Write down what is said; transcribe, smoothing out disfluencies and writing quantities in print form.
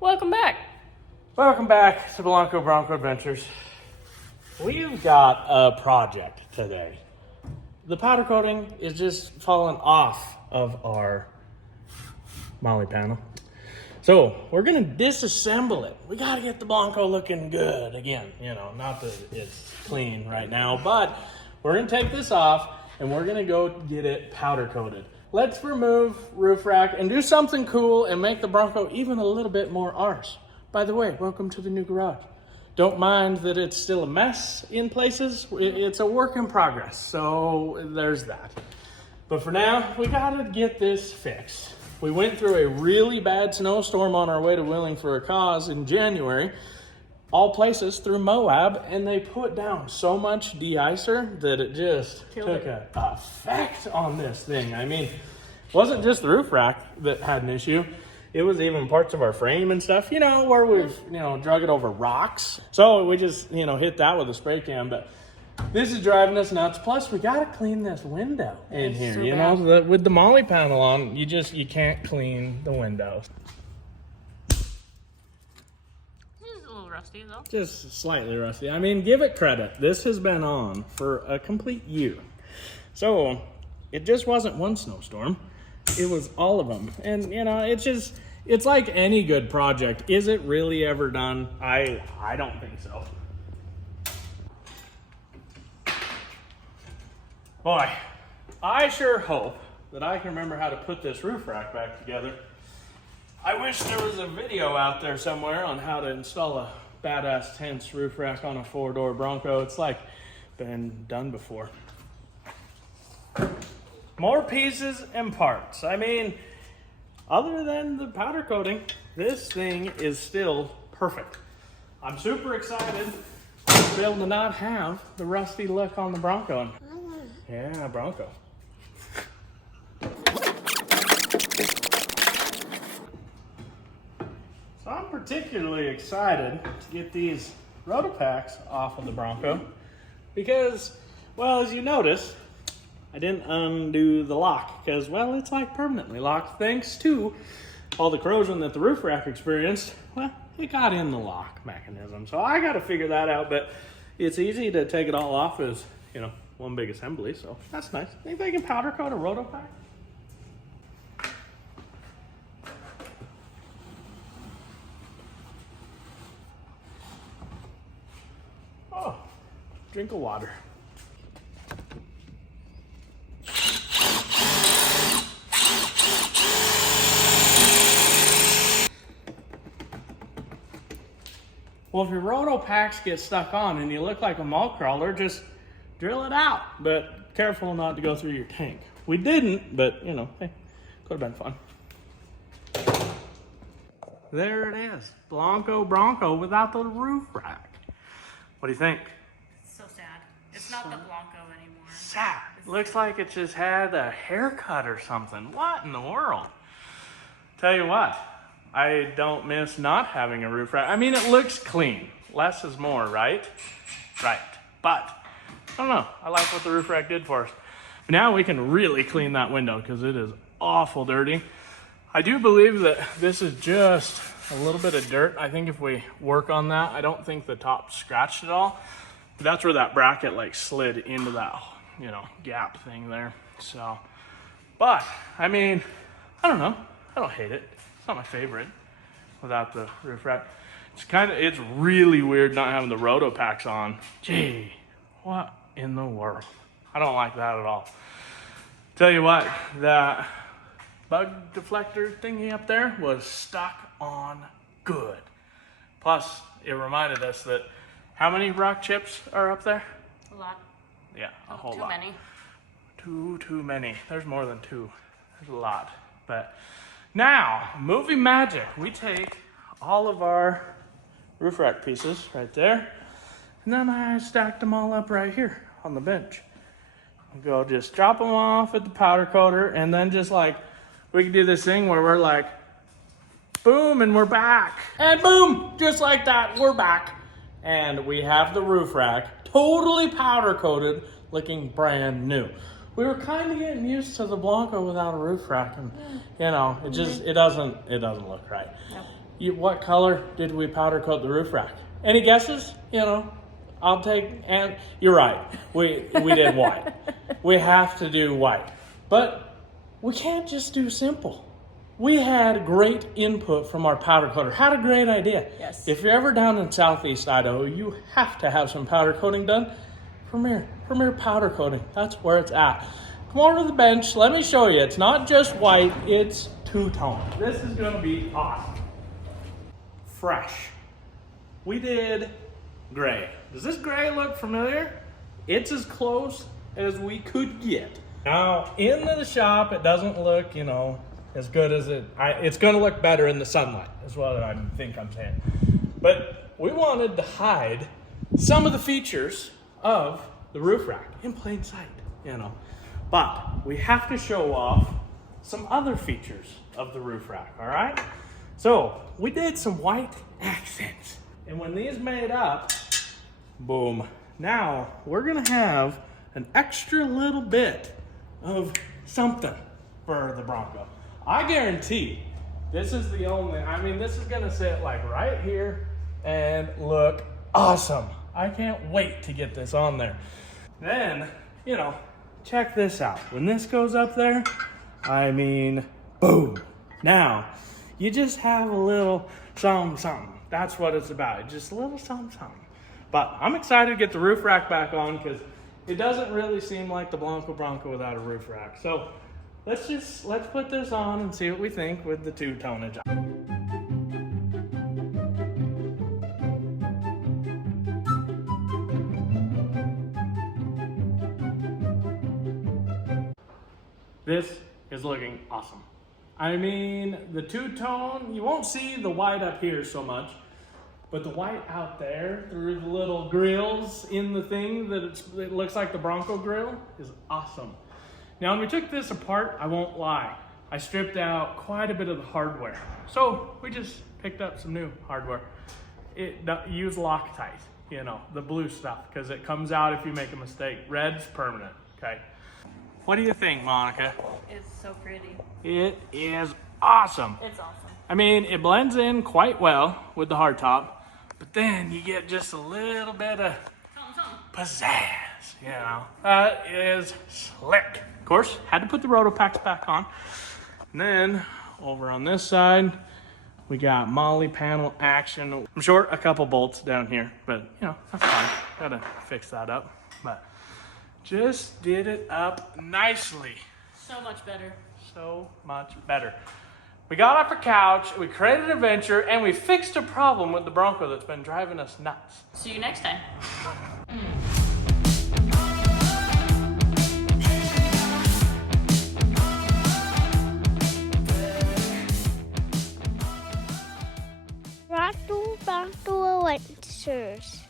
Welcome back. Welcome back to Blanco Bronco Adventures. We've got a project today. The powder coating is just falling off of our molly panel. So we're gonna disassemble it. We gotta get the Blanco looking good again. You know, not that it's clean right now, but we're gonna take this off and we're gonna go get it powder coated. Let's remove roof rack and do something cool and make the Bronco even a little bit more ours. By the way, welcome to the new garage. Don't mind that it's still a mess in places. It's a work in progress, so there's that. But for now, we gotta get this fixed. We went through a really bad snowstorm on our way to Wheeling for a cause in January, all places through Moab, and they put down so much de-icer that it just took an effect on this thing. I mean, it wasn't just the roof rack that had an issue. It was even parts of our frame and stuff, you know, where we've, drug it over rocks. So we just, hit that with a spray can, but this is driving us nuts. Plus, we got to clean this window in here, so with the molly panel on, you can't clean the windows. It's a little rusty though. Just slightly rusty. I mean, give it credit. This has been on for a complete year. So it just wasn't one snowstorm. It was all of them. And, it's like any good project. Is it really ever done? I don't think so. Boy, I sure hope that I can remember how to put this roof rack back together. I wish there was a video out there somewhere on how to install a badass tense roof rack on a 4-door Bronco. It's like been done before. More pieces and parts. I mean, other than the powder coating, this thing is still perfect. I'm super excited to be able to not have the rusty look on the Bronco. Yeah, Bronco. So I'm particularly excited to get these rotopacks off of the Bronco because, well, as you notice, I didn't undo the lock because, well, it's like permanently locked thanks to all the corrosion that the roof rack experienced. Well, it got in the lock mechanism. So I got to figure that out, but it's easy to take it all off as, one big assembly. So that's nice. Think they can powder coat a rotopack? Oh, drink of water. Well, if your roto packs get stuck on and you look like a mall crawler, just drill it out. But careful not to go through your tank. We didn't, but hey, could have been fun. There it is, Blanco Bronco without the roof rack. What do you think? It's so sad. It's not the Blanco anymore. Sad. Looks like it just had a haircut or something. What in the world? Tell you what. I don't miss not having a roof rack. I mean, it looks clean. Less is more, right? Right. But, I don't know. I like what the roof rack did for us. Now we can really clean that window because it is awful dirty. I do believe that this is just a little bit of dirt. I think if we work on that, I don't think the top scratched at all. But that's where that bracket like slid into that, gap thing there. So, but, I mean, I don't know. I don't hate it. It's not my favorite without the roof rack. It's really weird not having the roto packs on. Gee, what in the world? I don't like that at all. Tell you what, that bug deflector thingy up there was stuck on good. Plus, it reminded us that how many rock chips are up there? A lot. Yeah, a whole lot. Too many. Too many. There's more than two. There's a lot. But now, movie magic. We take all of our roof rack pieces right there, and then I stacked them all up right here on the bench. We go just drop them off at the powder coater, and then just like, we can do this thing where we're like, boom, and we're back. And boom, just like that, we're back. And we have the roof rack totally powder coated, looking brand new. We were kind of getting used to the Blanco without a roof rack, and it doesn't look right. Nope. What color did we powder coat the roof rack? Any guesses? You know, I'll take, and you're right. We did white. We have to do white. But we can't just do simple. We had great input from our powder coater. Had a great idea. Yes. If you're ever down in Southeast Idaho, you have to have some powder coating done. Premier powder coating. That's where it's at. Come over to the bench. Let me show you. It's not just white. It's two-tone. This is going to be awesome. Fresh. We did gray. Does this gray look familiar? It's as close as we could get. Now, in the shop, it doesn't look, you know, as good as it's going to look better in the sunlight, is what I think I'm saying. But we wanted to hide some of the features of the roof rack in plain sight, you know. But we have to show off some other features of the roof rack, all right? So we did some white accents. And when these made up, boom. Now we're gonna have an extra little bit of something for the Bronco. I guarantee this is the only, I mean, this is gonna sit like right here and look awesome. I can't wait to get this on there. Then, you know, check this out. When this goes up there, I mean, boom. Now, you just have a little something. That's what it's about. Just a little something. But I'm excited to get the roof rack back on because it doesn't really seem like the Blanco Bronco without a roof rack. So let's put this on and see what we think with the two-tonage. This is looking awesome. I mean, the two-tone, you won't see the white up here so much, but the white out there through the little grills in the thing that it looks like the Bronco grill is awesome. Now, when we took this apart, I won't lie, I stripped out quite a bit of the hardware. So we just picked up some new hardware. Use Loctite, you know, the blue stuff, because it comes out if you make a mistake. Red's permanent, okay? What do you think, Monica? It's so pretty. It is awesome. It's awesome. I mean, it blends in quite well with the hardtop, but then you get just a little bit of pizzazz, you know. That is slick. Of course, had to put the roto packs back on. And then over on this side, we got Molly panel action. I'm short a couple bolts down here, but you know, that's fine. Gotta fix that up. But just did it up nicely. So much better. So much better. We got off our couch, we created an adventure, and we fixed a problem with the Bronco that's been driving us nuts. See you next time. Bronco Adventures.